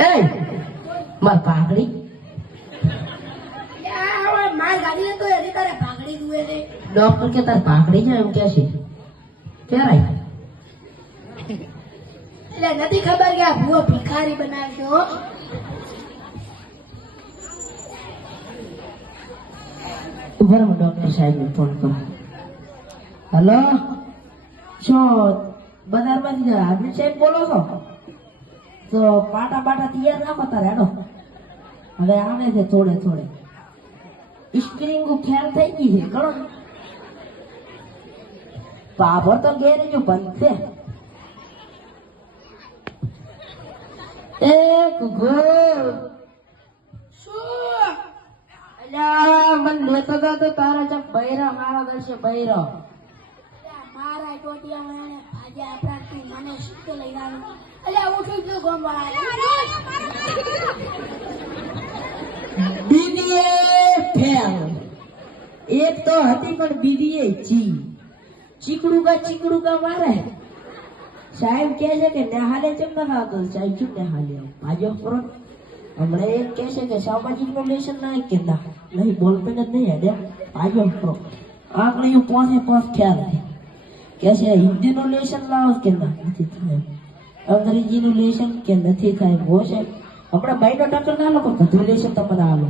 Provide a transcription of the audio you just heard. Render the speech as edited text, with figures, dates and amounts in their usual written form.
એ માર પાઘડી માર ગાડી તો એની તારે ભાગડી દુએ ને ડોક્ટર કે તાર પાઘડી છે એમ કે છે ક્યારે એટલે નથી ખબર કે આ ભૂવો ભિખારી બનાવ્યો ઉભા રહો ડોક્ટર સાહેબને ફોન કરો હલો શું બજારમાંથી હાર્દિક સાહેબ બોલો છો તો પાટા બાટા તૈયાર રાખો તારે હેડો હવે આવે છે થોડે થોડે સ્પ્રિંગ ખેર થઈ ગઈ છે કરો પાભર તો ગેરેજ બંધ છે એ ગુગુ શું અલ્યા મન લેતો તો તારા ચક બૈરા મારા દર્શે બૈરો મારા ટોટિયા મને આજે આપણા તું મને શીખે લઈને આવ્યો અલ્યા ઉઠી ગયો ગોમવાળા બીડીએ ફેલ એક તો હતી પણ બીડીએ ચીકડું કા મારે સાહેબ કહે છે કે નેહાલે ચમ ના આવતો સાહેબ શું નેહાલે ભાજો ફરો હમણાં એક કહે છે કે સામાજિક નું લેશન ના કે ના નહીં બોલપે જ નહીં હેડે ભાજો ફરો આંકડીઓ પોસે ખ્યાલ છે કે છે હિન્દી નું લેશન લાવો કે ના નથી થાય અંગ્રેજી નું લેશન કે નથી થાય બહુ છે હમણાં બાઈનો ટક્કર ના લો પણ બધું લેશન તમને આલો